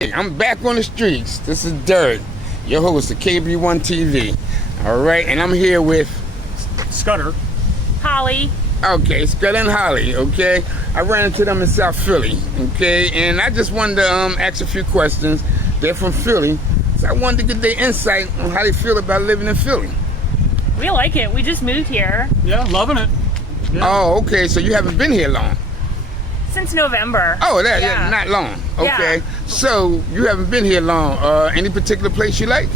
Hey, I'm back on the streets. This is Dirt, your host of KB1 TV. All right, and I'm here with Scudder. Holly. Okay, Scott and Holly. Okay, I ran into them in South Philly. Okay, and I just wanted to ask a few questions. They're from Philly, so I wanted to get their insight on how they feel about living in Philly. We like it. We just moved here Yeah, loving it. Yeah. Oh, okay, so you haven't been here long. since November. Oh, yeah, Yeah. not long. Okay, Yeah. so you haven't been here long. Any particular place you like?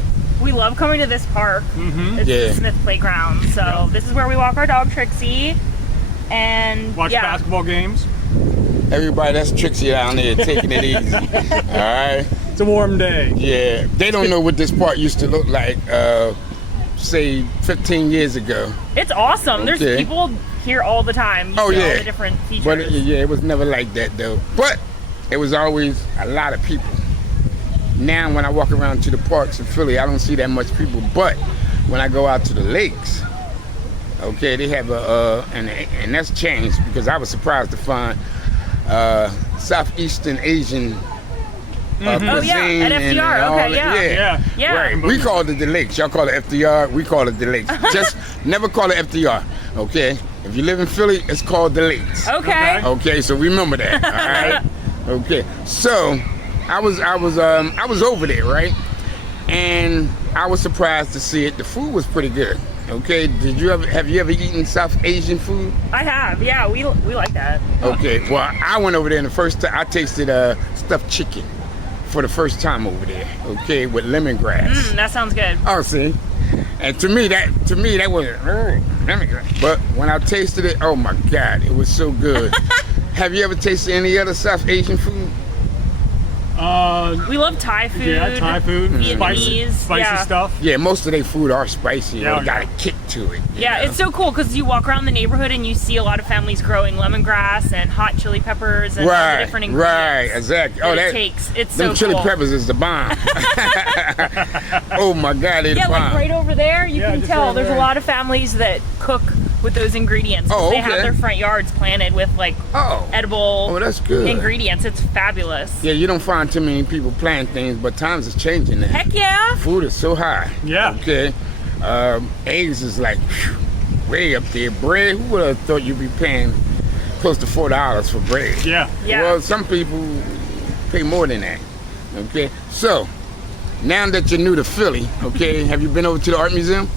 We love coming to this park. Mm-hmm. It's Yeah. the Smith Playground. So this is where we walk our dog Trixie. And Watch yeah. basketball games. Everybody, that's Trixie down there taking it easy. All right. It's a warm day. Yeah, they don't know what this park used to look like, say 15 years ago. It's awesome. Okay. There's people here all the time. You Oh, see all yeah. the different features. But it was never like that though. But it was always a lot of people. Now when I walk around to the parks in Philly, I don't see that much people. But when I go out to the lakes, okay, they have and that's changed because I was surprised to find Southeastern Asian cuisine. Oh, yeah, at and FDR, all okay, that. yeah. Yeah. Right. We call it the lakes. Y'all call it FDR. We call it the lakes. Just never call it FDR. Okay. If you live in Philly, it's called the lakes. Okay. Okay. So remember that. All right. Okay. So I was over there, right? And I was surprised to see it. The food was pretty good. Okay. Have you ever eaten South Asian food? I have. Yeah, we like that. Okay. Well, I went over there and the first time I tasted stuffed chicken for the first time over there. Okay, with lemongrass. That sounds good. Oh, see, and to me that was lemongrass. But when I tasted it, oh my God, it was so good. Have you ever tasted any other South Asian food? We love Thai food. Yeah, Thai food. Vietnamese, Spicy yeah. stuff. Yeah, most of their food are spicy. Yeah, They got a kick to it. you Yeah, know? it's so cool because you walk around the neighborhood and you see a lot of families growing lemongrass and hot chili peppers and all the different ingredients. Right, exactly. that it takes. It's them so chili cool. peppers is the bomb. Oh my God, they're the Yeah, bomb. like right over there, you Yeah, can just tell right there's a there. lot of families that cook with those ingredients. 'Cause Oh, They have okay. their front yards planted with like Oh. edible Oh, that's good. ingredients. It's fabulous. Yeah, you don't find too many people planting things, but times is changing now. Heck yeah. Food is so high. Yeah. Okay. Eggs is like way up there. Bread, who would have thought you'd be paying close to $4 for bread? Yeah. Yeah. Well, some people pay more than that. Okay. So now that you're new to Philly, okay, have you been over to the art museum?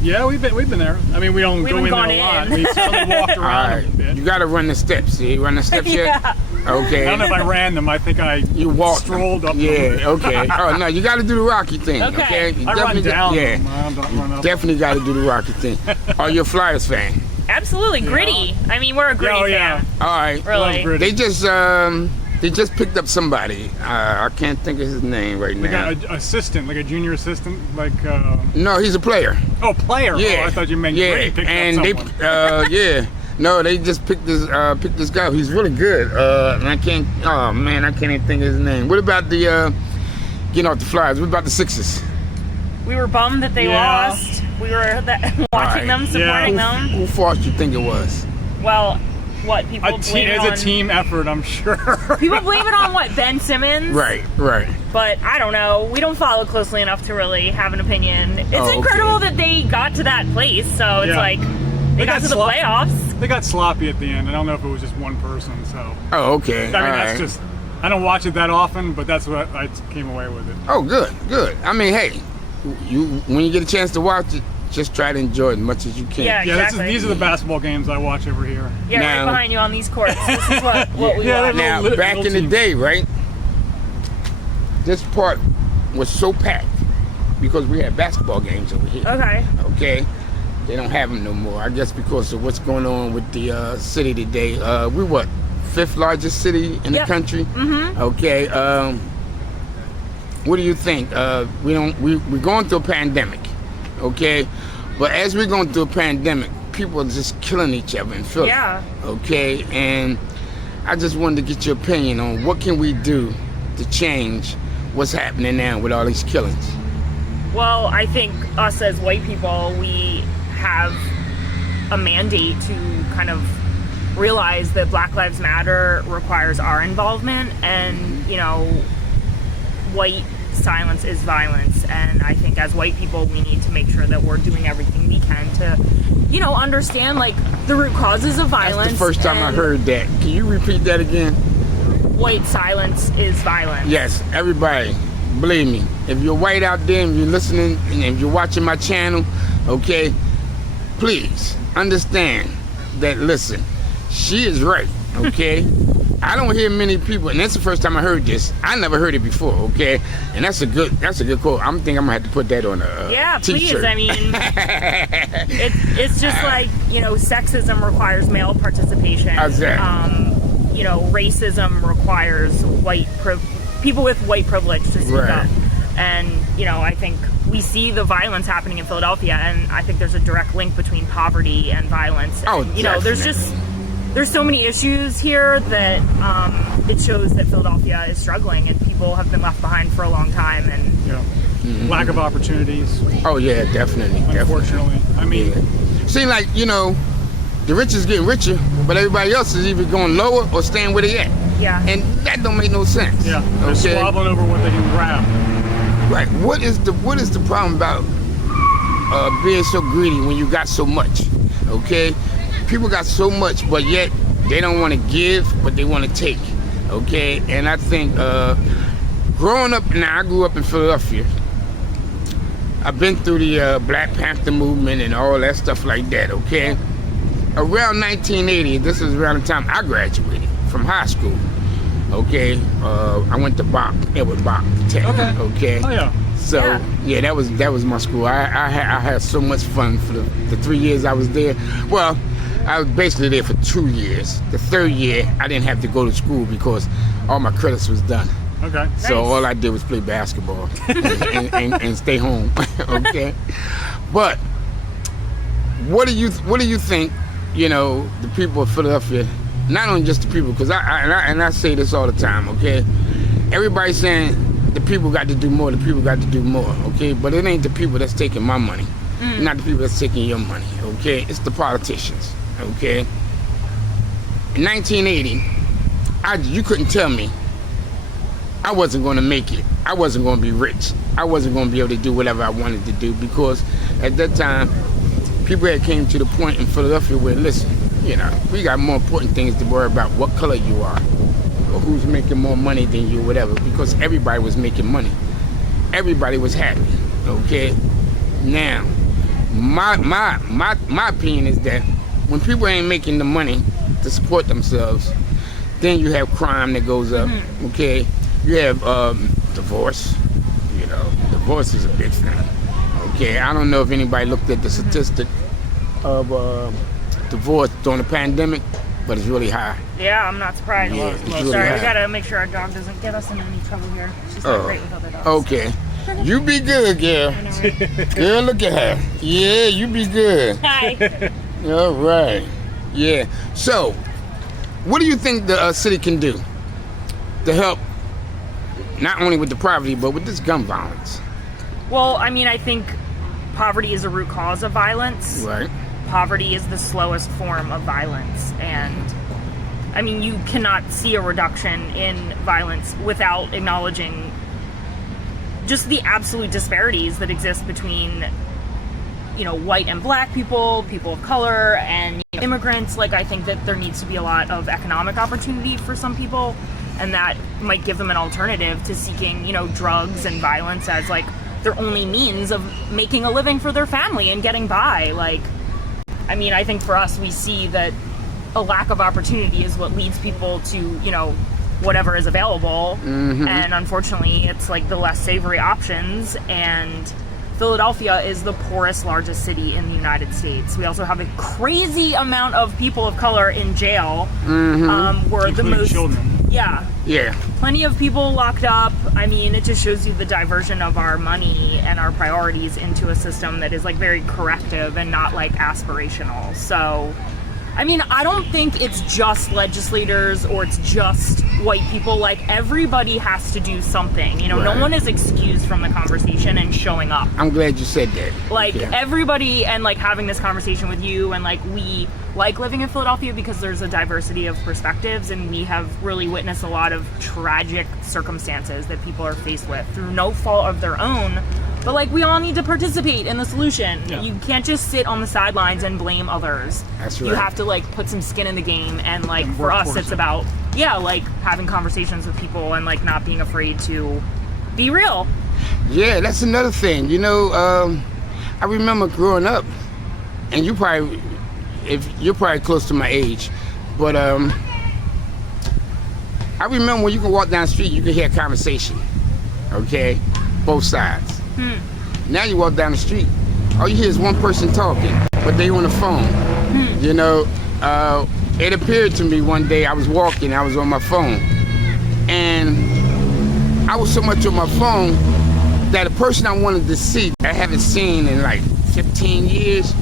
Yeah, we've been there. I mean, we don't We go haven't in there gone a lot. in. We certainly walked All around right. a bit. You got to run the steps. See, you run the steps yet? Yeah. Okay. I don't know if I ran them. I think I You walked. strolled up Yeah. them. Okay. Oh no, you got to do the Rocky thing. Okay. Okay. You I run definitely down yeah. them. I don't run up. Definitely got to do the Rocky thing. Are you a Flyers fan? Absolutely. Gritty. I mean, we're a gritty Oh, yeah. fan. All right. Really. Gritty. They just picked up somebody. I can't think of his name right We now. got an assistant, like a junior assistant, like No, he's a player. player. Yeah. Oh, I thought you meant yeah. Gritty picked And up they someone. yeah. No, they just picked this guy. He's really good. And I can't. Oh man, I can't even think of his name. What about the getting off the Flyers? What about the Sixers? We were bummed that they Yeah. lost. We were watching Right. them, supporting them. Who fault you think it was? Well, what people blame it It's on? a team effort, I'm sure. People blame it on what, Ben Simmons? Right. But I don't know. We don't follow closely enough to really have an opinion. It's Oh, okay. incredible that they got to that place. So it's Yeah. like they got to the playoffs. They got sloppy at the end. I don't know if it was just one person. So Oh, okay. I mean, All that's right. just. I don't watch it that often, but that's what I came away with it. Oh, good. I mean, hey, when you get a chance to watch it, just try to enjoy it as much as you can. Yeah. Yeah, Exactly. these are the basketball games I watch over here. Yeah, Now- right behind you on these courts. This is what we Yeah, watch. they're Now, little back in the teams. day, right? This park was so packed because we had basketball games over here. Okay. Okay, they don't have them no more. I guess because of what's going on with the city today. We what, fifth largest city in the Yep. country? Mm-hmm. Okay. What do you think? We're going through a pandemic. Okay, but as we're going through a pandemic, people are just killing each other in Philly. Yeah. Okay, and I just wanted to get your opinion on what can we do to change what's happening now with all these killings. Well, I think us as white people, we have a mandate to kind of realize that Black Lives Matter requires our involvement, and you know, white silence is violence, and I think as white people we need to make sure that we're doing everything we can to, you know, understand like the root causes of violence. That's the first time I heard that. Can you repeat that again? White silence is violence. Yes, everybody, believe me. If you're white out there and you're listening and if you're watching my channel, okay, please understand that, listen, she is right, okay? I don't hear many people, and that's the first time I heard this. I never heard it before, okay? And that's a good quote. I'm thinking I'm gonna have to put that on a yeah, t-shirt. please. I mean, it's just like, you know, sexism requires male participation. Exactly. You know, racism requires people with white privilege to speak Right. up. And, you know, I think we see the violence happening in Philadelphia, and I think there's a direct link between poverty and violence. Oh, and, you know, there's so many issues here that it shows that Philadelphia is struggling, and people have been left behind for a long time. And Yeah. Lack of opportunities, Oh yeah, definitely. unfortunately. I mean, Seem like, you know, the rich is getting richer, but everybody else is either going lower or staying where they at. yeah, And that don't make no sense. yeah, they're Okay. squabbling over what they can grab. Right. What is the problem about being so greedy when you got so much? Okay. People got so much, but yet they don't want to give, but they want to take. Okay. And I think growing up, now I grew up in Philadelphia. I've been through the Black Panther movement and all that stuff like that. Okay. Around 1980, this is around the time I graduated from high school. Okay, I went to Edward Bach Tech. Okay. Oh yeah. So yeah, that was my school. I had so much fun for the 3 years I was there. Well, I was basically there for 2 years. The third year, I didn't have to go to school because all my credits was done. Okay. So Nice. all I did was play basketball and stay home. Okay, but what do you think? You know, the people of Philadelphia, not only just the people, because I say this all the time. Okay, everybody's saying the people got to do more. The people got to do more. Okay, but it ain't the people that's taking my money, not the people that's taking your money. Okay, it's the politicians. Okay, in 1980, you couldn't tell me I wasn't going to make it. I wasn't going to be rich. I wasn't going to be able to do whatever I wanted to do, because at that time, people had came to the point in Philadelphia where, listen, you know, we got more important things to worry about, what color you are, or who's making more money than you, whatever, because everybody was making money. Everybody was happy, okay? Now, my opinion is that when people ain't making the money to support themselves, then you have crime that goes up, okay? You have divorce. You know, divorce is a big thing. Okay, I don't know if anybody looked at the statistic of divorce during the pandemic, but it's really high. yeah, I'm not surprised. Yeah, it's really Sorry, high. we gotta make sure our dog doesn't get us in any trouble here. She's not great with other dogs. Okay. You be good, girl. I know, right? Girl, look at her. Yeah, you be good. Hi. All right. Yeah. So, what do you think the city can do to help, not only with the poverty, but with this gun violence? Well, I mean, I think poverty is a root cause of violence. Right. Poverty is the slowest form of violence, and I mean, you cannot see a reduction in violence without acknowledging just the absolute disparities that exist between, you know, white and black people, people of color, and immigrants. Like, I think that there needs to be a lot of economic opportunity for some people, and that might give them an alternative to seeking, you know, drugs and violence as like their only means of making a living for their family and getting by. Like, I mean, I think for us, we see that a lack of opportunity is what leads people to, you know, whatever is available. And unfortunately, it's like the less savory options. And Philadelphia is the poorest, largest city in the United States. We also have a crazy amount of people of color in jail. We're the Including most children. Yeah, Yeah. plenty of people locked up. I mean, it just shows you the diversion of our money and our priorities into a system that is like very corrective and not like aspirational. So I mean, I don't think it's just legislators or it's just white people. Like, everybody has to do something. You know, Right. no one is excused from the conversation and showing up. I'm glad you said that. Like, Okay. everybody, and like having this conversation with you, and like we like living in Philadelphia because there's a diversity of perspectives, and we have really witnessed a lot of tragic circumstances that people are faced with through no fault of their own. But like, we all need to participate in the solution. Yeah. You can't just sit on the sidelines and blame others. That's You right. have to like put some skin in the game, and like And for work us, towards it's it. about like having conversations with people and like not being afraid to be real. Yeah, that's another thing. You know, I remember growing up, and you're probably close to my age, but I remember when you can walk down the street, you can hear a conversation. Okay, both sides. Now you walk down the street, all you hear is one person talking, but they on the phone. You know, it appeared to me one day I was walking, I was on my phone, and I was so much on my phone that a person I wanted to see, I haven't seen in like 15 years,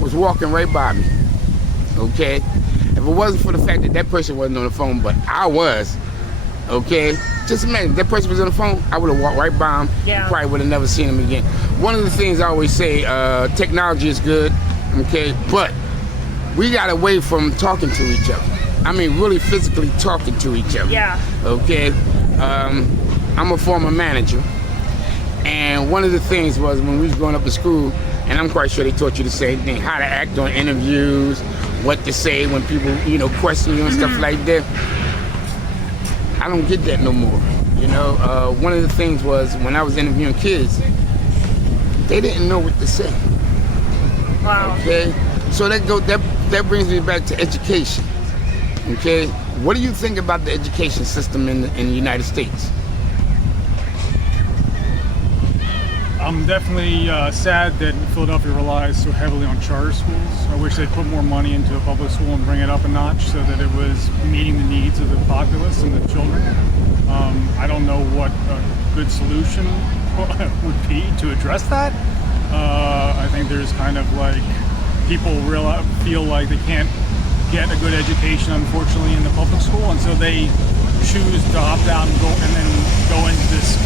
was walking right by me. Okay? If it wasn't for the fact that that person wasn't on the phone, but I was, okay? Just imagine, if that person was on the phone, I would have walked right by him. Yeah. Probably would have never seen him again. One of the things I always say, technology is good, okay? But we got away from talking to each other. I mean, really physically talking to each other. Yeah. Okay? I'm a former manager. And one of the things was when we was growing up in school, and I'm quite sure they taught you the same thing, how to act on interviews, what to say when people, you know, question you and stuff like that. I don't get that no more. You know, one of the things was when I was interviewing kids, they didn't know what to say. Wow. Okay, so that brings me back to education. Okay, what do you think about the education system in the United States? I'm definitely sad that Philadelphia relies so heavily on charter schools. I wish they'd put more money into a public school and bring it up a notch so that it was meeting the needs of the populace and the children. I don't know what a good solution would be to address that. I think there's kind of like people feel like they can't get a good education, unfortunately, in the public school, and so they choose to opt out and then go into this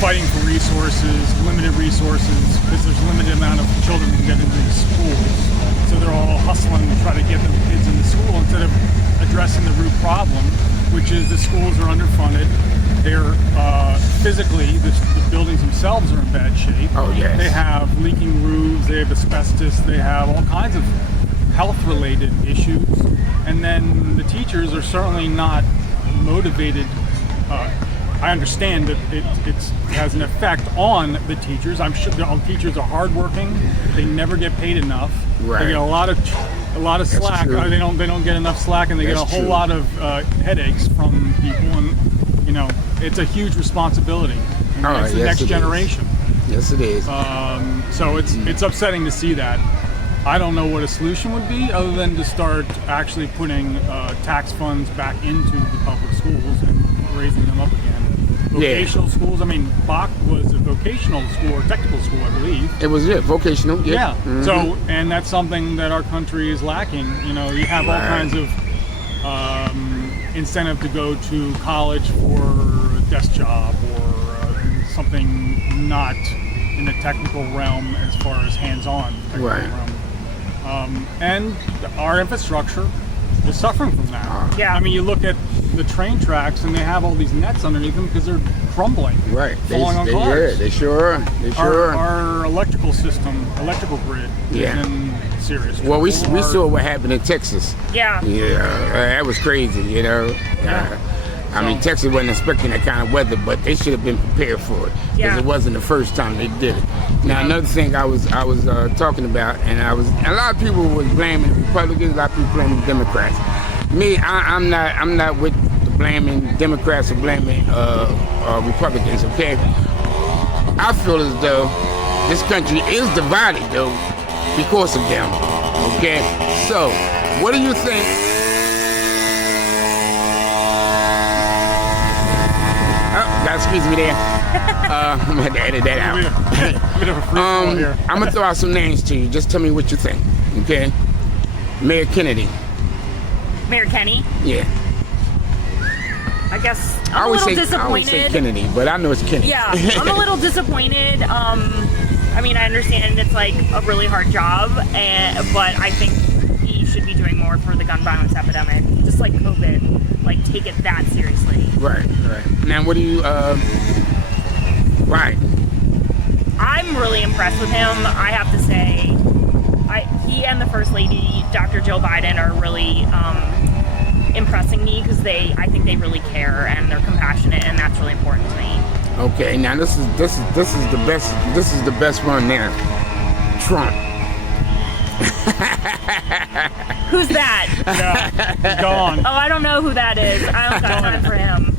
fighting for resources, limited resources, because there's a limited amount of children who can get into these schools. So they're all hustling to try to get the kids into school instead of addressing the root problem, which is the schools are underfunded. They're physically, the buildings themselves are in bad shape. Oh, yes. They have leaking roofs, they have asbestos, they have all kinds of health-related issues. And then the teachers are certainly not motivated. I understand that it has an effect on the teachers. I'm sure all teachers are hardworking. They never get paid enough. Right. They get a lot of slack. true. They don't get enough slack, and they get a That's whole true. lot of headaches from people. And you know, it's a huge responsibility. And Oh, it's the yes, next it is. generation. Yes, it is. So it's upsetting to see that. I don't know what a solution would be other than to start actually putting tax funds back into the public schools and raising them up again. Vocational schools, I mean, Bach was a vocational school or technical school, I believe. It was vocational. Yeah. Mhm. So, and that's something that our country is lacking. You know, you have all Right. kinds of incentive to go to college for a desk job or something not in the technical realm as far as hands-on technical Right. realm. And our infrastructure is suffering from that. Yeah. I mean, you look at the train tracks and they have all these nets underneath them because they're crumbling, Right. falling on Yeah, cars. they sure are. They sure are. Our electrical grid Yeah. is in serious Well, we trouble. saw what happened in Texas. Yeah. Yeah, that was crazy, you know. I mean, Texas wasn't expecting that kind of weather, but they should have been prepared for it because Yeah. it wasn't the first time they did it. Now, another thing I was talking about, and a lot of people was blaming Republicans, a lot of people blaming Democrats. Me, I'm not with the blaming Democrats or blaming Republicans. Okay, I feel as though this country is divided though because of them. Okay, so what do you think? Oh, God, excuse me there. I'm gonna have to edit that out. Bit of a free fall here. I'm gonna throw out some names to you. Just tell me what you think, okay? Mayor Kennedy. Mayor Kenny. Yeah. I guess I I'm a always little say disappointed. Kennedy, but I know it's Kennedy. Yeah, I'm a little disappointed. I mean, I understand it's like a really hard job, but I think he should be doing more for the gun violence epidemic, just like COVID. Like, take it that seriously. Right. Now, what do you? Right. I'm really impressed with him. I have to say, he and the First Lady, Dr. Jill Biden, are really impressing me because I think they really care and they're compassionate, and that's really important to me. Okay. Now this is the best. This is the best one now. Trump. Who's that? Yeah, he's gone. Oh, I don't know who that is. I don't got time for him.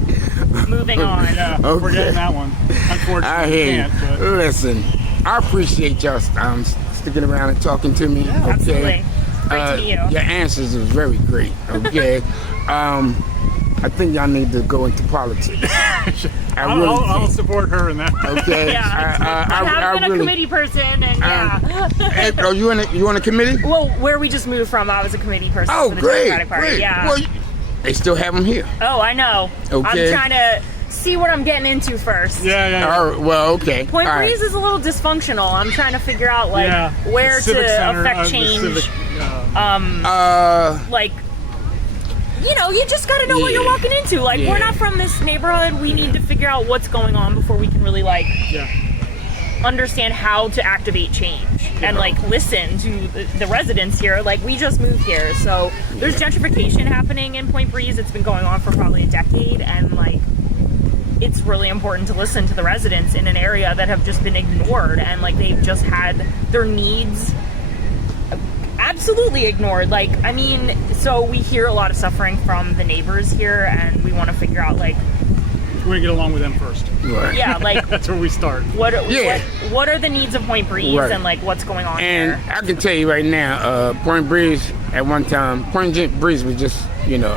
Moving on. Yeah, Okay. we're getting that one. Unfortunately, I we hear can't. you. But Listen, I appreciate y'all sticking around and talking to me. Yeah, okay. Absolutely. Great to meet you. Your answers are very great. Okay. I think y'all need to go into politics. I'll support her in that. Okay. Yeah. I have been a committee person, and Hey, are you on a committee? well, where we just moved from, I was a committee person Oh, for the great, Democratic Party. great. Yeah. Well, they still have them here. Oh, I know. Okay. I'm trying to see what I'm getting into first. Yeah. All right, well, okay. Point All right. Breeze is a little dysfunctional. I'm trying to figure out where Civic to Center, affect the change. Civic, Like, you just got to know what you're Yeah. walking into. Like, Yeah. we're not from this neighborhood. We need to figure out what's going on before we can really understand how to activate change and listen to the residents here. Like, we just moved here, so there's gentrification happening in Point Breeze. It's been going on for probably a decade, and it's really important to listen to the residents in an area that have just been ignored, and they've just had their needs absolutely ignored. So we hear a lot of suffering from the neighbors here, and we want to figure out we're gonna get along with them first. Right. That's where we start. what are the needs of Point Breeze, Right. and what's going on And here. I can tell you right now, Point Breeze at one time, Point Breeze was just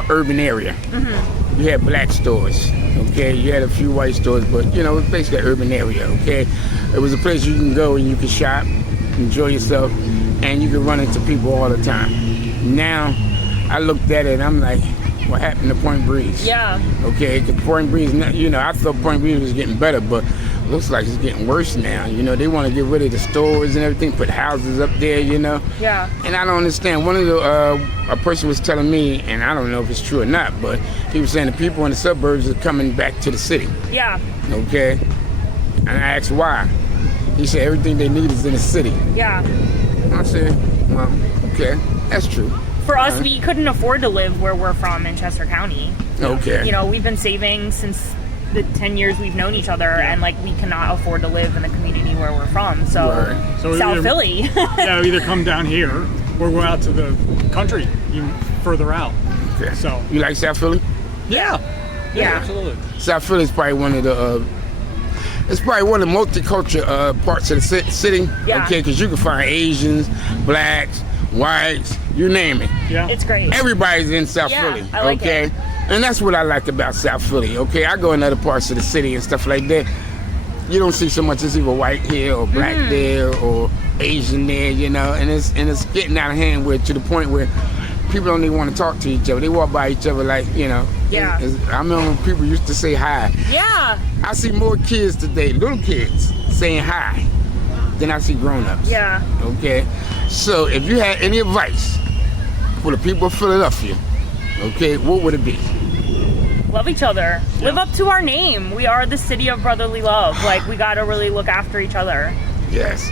urban area. Mm-hmm. You had black stores, okay. You had a few white stores, but it was basically an urban area, okay. It was a place you can go and you can shop, enjoy yourself, and you can run into people all the time. Now, I looked at it and I'm like, what happened to Point Breeze? Yeah. Okay, 'cause Point Breeze, I thought Point Breeze was getting better, but looks like it's getting worse now. They want to get rid of the stores and everything, put houses up there, Yeah. And I don't understand. One of a person was telling me, and I don't know if it's true or not, but he was saying the people in the suburbs are coming back to the city. Yeah. Okay, and I asked why. He said everything they need is in the city. Yeah. I said, well, okay, that's true. For us, we couldn't afford to live where we're from in Chester County. Okay. We've been saving since the 10 years we've known each other, and we cannot afford to live in the community where we're from. So, Right. So South either- Philly. Either come down here or go out to the country, even further out. Okay. So You like South Philly? Yeah. absolutely. South Philly is probably one of the it's probably one of the multicultural parts of the city. Yeah. Okay, because you can find Asians, blacks, whites, you name it. Yeah. It's great. Everybody's in South Yeah, Philly. I like okay, it. and that's what I like about South Philly. Okay, I go in other parts of the city and stuff like that. You don't see so much as either white here or black Mm-hmm. there or Asian there, and it's getting out of hand to the point where people don't even want to talk to each other. They walk by each other like, Yeah. I remember people used to say hi. Yeah. I see more kids today, little kids, saying hi than I see grown-ups. Yeah. Okay? So if you had any advice for the people of Philadelphia, okay, what would it be? Love each other. Live up to our name. We are the city of brotherly love. We got to really look after each other. Yes.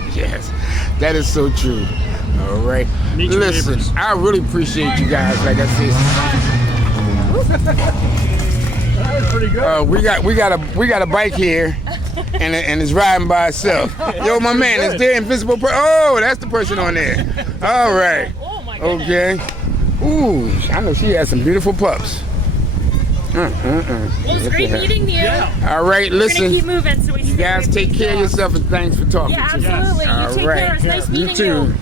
That is so true. All right. Meet your Listen, neighbors. I really appreciate you guys, like I said. That was pretty good. We got a bike here, and it's riding by itself. Yo, my man, is there invisible? Oh, that's the person on there. All right. Oh my goodness. Okay. Ooh, I know she has some beautiful pups. Well, it's great meeting you. Yeah. All right, We're listen. gonna keep moving so we You guys take care of yourself and thanks for talking Yeah, to me. absolutely. All You take right. care. It's nice You meeting too. you.